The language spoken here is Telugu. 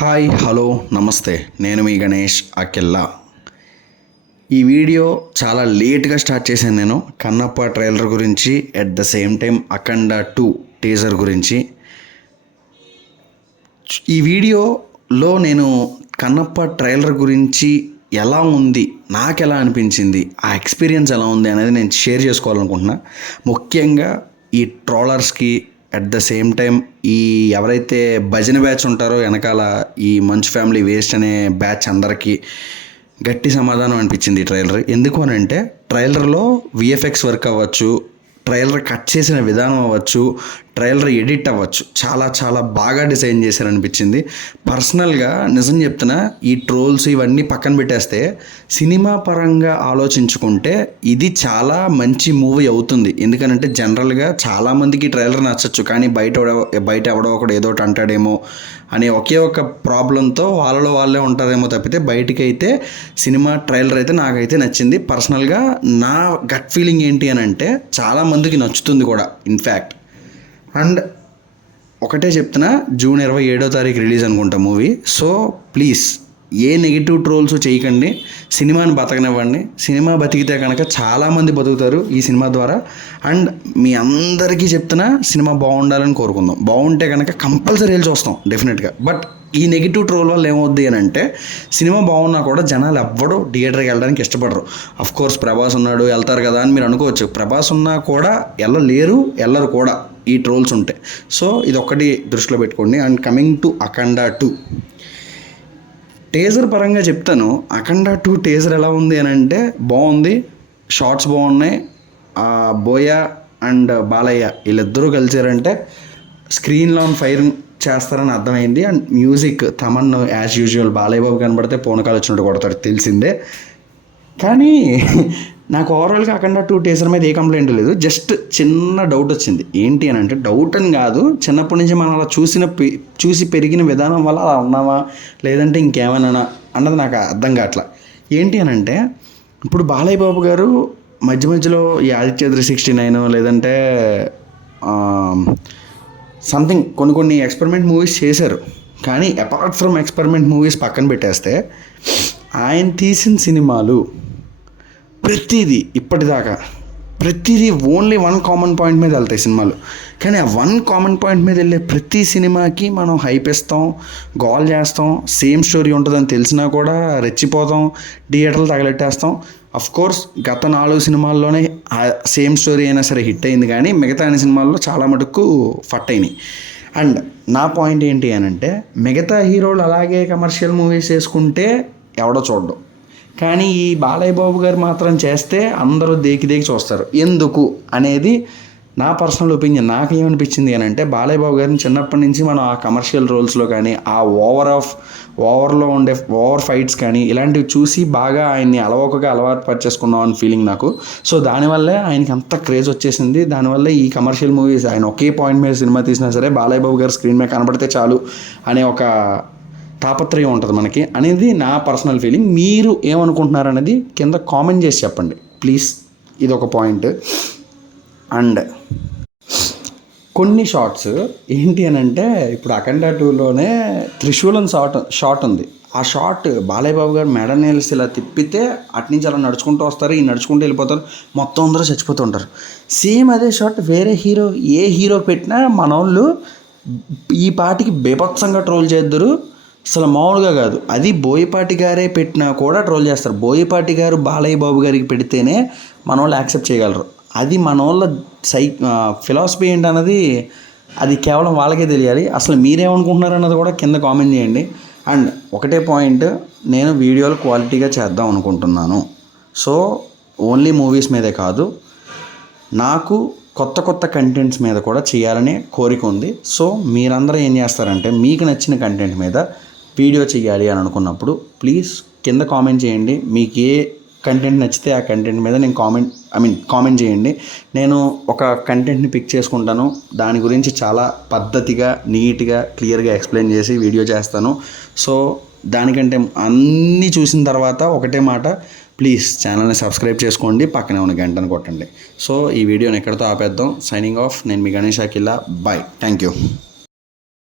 హాయ్ హలో నమస్తే, నేను మీ గణేష్ అకెల్లా. ఈ వీడియో చాలా లేట్గా స్టార్ట్ చేశాను. నేను కన్నప్ప ట్రైలర్ గురించి, at the same time Akhanda 2 teaser గురించి. ఈ వీడియోలో నేను కన్నప్ప ట్రైలర్ గురించి ఎలా ఉంది, నాకు ఎలా అనిపించింది, ఆ ఎక్స్పీరియన్స్ ఎలా ఉంది అనేది నేను షేర్ చేసుకోవాలనుకుంటున్నా. ముఖ్యంగా ఈ ట్రోలర్స్కి, అట్ ద సేమ్ టైం ఈ ఎవరైతే భజన బ్యాచ్ ఉంటారో వెనకాల, ఈ మంచు ఫ్యామిలీ వేస్ట్ అనే బ్యాచ్ అందరికీ గట్టి సమాధానం అనిపించింది ఈ ట్రైలర్. ఎందుకు అని అంటే ట్రైలర్లో విఎఫ్ఎక్స్ వర్క్ అవ్వచ్చు, ట్రైలర్ కట్ చేసిన విధానం అవ్వచ్చు, ట్రైలర్ ఎడిట్ అవ్వచ్చు, చాలా చాలా బాగా డిజైన్ చేశారనిపించింది. పర్సనల్గా నిజం చెప్తున్నా, ఈ ట్రోల్స్ ఇవన్నీ పక్కన పెట్టేస్తే సినిమా పరంగా ఆలోచించుకుంటే ఇది చాలా మంచి మూవీ అవుతుంది. ఎందుకనంటే జనరల్గా చాలామందికి ట్రైలర్ నచ్చచ్చు, కానీ బయట ఎవడో ఒకడు ఏదో ఒకటి అంటాడేమో అనే ఒకే ఒక ప్రాబ్లంతో వాళ్ళలో వాళ్ళే ఉంటారేమో తప్పితే బయటికైతే సినిమా ట్రైలర్ అయితే నాకైతే నచ్చింది. పర్సనల్గా నా గట్ ఫీలింగ్ ఏంటి అని అంటే చాలామందికి నచ్చుతుంది కూడా ఇన్ఫ్యాక్ట్. అండ్ ఒకటే చెప్తున్నా, జూన్ 27వ తారీఖు రిలీజ్ అనుకుంటా movie. So please A negative trolls చేయకండి, సినిమాని బతకనివ్వండి. సినిమా బతికితే కనుక చాలామంది బతుకుతారు ఈ సినిమా ద్వారా. అండ్ మీ అందరికీ చెప్తున్నా, సినిమా బాగుండాలని కోరుకుందాం. బాగుంటే కనుక కంపల్సరీ వెళ్ళి చూస్తాం డెఫినెట్గా. బట్ ఈ నెగిటివ్ ట్రోల్ వల్ల ఏమవుద్ది అని అంటే సినిమా బాగున్నా కూడా జనాలు ఎవ్వడూ థియేటర్కి వెళ్ళడానికి ఇష్టపడరు. అఫ్ కోర్స్ ప్రభాస్ ఉన్నాడు, వెళ్తారు కదా అని మీరు అనుకోవచ్చు. ప్రభాస్ ఉన్నా కూడా వెళ్ళరు కూడా ఈ ట్రోల్స్ ఉంటే. సో ఇది ఒక్కటి దృష్టిలో పెట్టుకోండి. And coming to Akhanda 2 teaser పరంగా చెప్తాను. అఖండ 2 టీజర్ ఎలా ఉంది అని అంటే బాగుంది, షార్ట్స్ బాగున్నాయి. బోయా అండ్ బాలయ్య వీళ్ళిద్దరూ కలిసారంటే స్క్రీన్లో ఫైర్ చేస్తారని అర్థమైంది. And music Thaman as usual, Balayya Babu కనబడితే పూనకాలు వచ్చినట్టు కొడతాడు తెలిసిందే. కానీ నాకు ఓవరాల్గా అఖండ 2 టీజర్ మీద ఏ కంప్లైంట్ లేదు. జస్ట్ చిన్న డౌట్ వచ్చింది. ఏంటి అని అంటే, డౌట్ అని కాదు, చిన్నప్పటి నుంచి మనం అలా చూసి పెరిగిన విధానం వల్ల అలా ఉన్నామా లేదంటే ఇంకేమైనా అన్నది నాకు అర్థం కావట్లా. ఏంటి అని అంటే, ఇప్పుడు బాలయ్య బాబు గారు మధ్యలో ఈ ఆదిత్య 369 లేదంటే సంథింగ్ కొన్ని ఎక్స్పెరిమెంట్ మూవీస్ చేశారు. కానీ అపార్ట్ ఫ్రమ్ ఎక్స్పెరిమెంట్ మూవీస్ పక్కన పెట్టేస్తే ఆయన తీసిన సినిమాలు ప్రతిదీ ఓన్లీ వన్ కామన్ పాయింట్ మీద వెళ్తాయి సినిమాలు. కానీ ఆ వన్ కామన్ పాయింట్ మీద వెళ్ళే ప్రతి సినిమాకి మనం హైప్ ఇస్తాం, గోల్ చేస్తాం, సేమ్ స్టోరీ ఉంటుందని తెలిసినా కూడా రెచ్చిపోతాం, థియేటర్లు తగలెట్టేస్తాం. అఫ్ కోర్స్ గత 4 సినిమాల్లోనే సేమ్ స్టోరీ అయినా సరే హిట్ అయింది, కానీ మిగతా అన్ని సినిమాల్లో చాలా మటుకు ఫట్ అయినాయి. అండ్ నా పాయింట్ ఏంటి అని అంటే, మిగతా హీరోలు అలాగే కమర్షియల్ మూవీస్ చేసుకుంటే ఎవడో చూడడం, కానీ ఈ బాలయ్య బాబు గారు మాత్రం చేస్తే అందరూ దేకి చూస్తారు. ఎందుకు అనేది నా పర్సనల్ ఒపీనియన్. నాకేమనిపించింది అని అంటే, బాలయ్య బాబు గారిని చిన్నప్పటి నుంచి మనం ఆ కమర్షియల్ రోల్స్లో కానీ, ఆ ఓవర్లో ఉండే ఓవర్ ఫైట్స్ కానీ ఇలాంటివి చూసి బాగా ఆయన్ని అలవాటు పరిచేసుకున్నాం అని ఫీలింగ్ నాకు. సో దానివల్లే ఆయనకి అంత క్రేజ్ వచ్చేసింది. దానివల్ల ఈ కమర్షియల్ మూవీస్, ఆయన ఒకే పాయింట్ మీద సినిమా తీసినా సరే బాలయ్య బాబు గారు స్క్రీన్ మీద కనబడితే చాలు అనే ఒక తాపత్రయం ఉంటుంది మనకి అనేది నా పర్సనల్ ఫీలింగ్. మీరు ఏమనుకుంటున్నారు అనేది కింద కామెంట్ చేసి చెప్పండి ప్లీజ్. ఇది ఒక పాయింట్. అండ్ కొన్ని షార్ట్స్ ఏంటి అని అంటే, ఇప్పుడు అఖండ 2లోనే త్రిశూలం షార్ట్ ఉంది. ఆ షార్ట్ బాలయ్య బాబు గారు మెడ నేల్సి ఇలా తిప్పితే అట్నుంచి అలా నడుచుకుంటూ వస్తారు, ఈ నడుచుకుంటూ వెళ్ళిపోతారు, మొత్తం అందరూ చచ్చిపోతూ ఉంటారు. సేమ్ అదే షార్ట్ వేరే ఏ హీరో పెట్టినా మనోళ్ళు ఈ పాటికి బీభత్సంగా ట్రోల్ చేద్దరు, అసలు మామూలుగా కాదు. అది బోయపాటి గారే పెట్టినా కూడా ట్రోల్ చేస్తారు. బోయపాటి గారు బాలయ్య బాబు గారికి పెడితేనే మన వాళ్ళు యాక్సెప్ట్ చేయగలరు. అది మన వాళ్ళ ఫిలాసఫీ ఏంటన్నది అది కేవలం వాళ్ళకే తెలియాలి. అసలు మీరేమనుకుంటున్నారు అన్నది కూడా కింద కామెంట్ చేయండి. అండ్ ఒకటే పాయింట్, నేను వీడియోలు క్వాలిటీగా చేద్దాం అనుకుంటున్నాను. సో ఓన్లీ మూవీస్ మీదే కాదు, నాకు కొత్త కంటెంట్స్ మీద కూడా చేయాలనే కోరిక ఉంది. సో మీరందరూ ఏం చేస్తారంటే, మీకు నచ్చిన కంటెంట్ మీద వీడియో చేయాలి అని అనుకున్నప్పుడు ప్లీజ్ కింద కామెంట్ చేయండి. మీకు ఏ కంటెంట్ నచ్చితే ఆ కంటెంట్ మీద నేను కామెంట్ చేయండి. నేను ఒక కంటెంట్ని పిక్ చేసుకుంటాను, దాని గురించి చాలా పద్ధతిగా, నీట్గా, క్లియర్గా ఎక్స్ప్లెయిన్ చేసి వీడియో చేస్తాను. సో దానికంటే అన్నీ చూసిన తర్వాత ఒకటే మాట, ప్లీజ్ ఛానల్ని సబ్స్క్రైబ్ చేసుకోండి, పక్కనే ఉన్న గంటను కొట్టండి. సో ఈ వీడియోని ఎక్కడితో ఆపేద్దాం. Signing off. నేను మీ గణేష్ అకెల్లా. బాయ్. Thank you.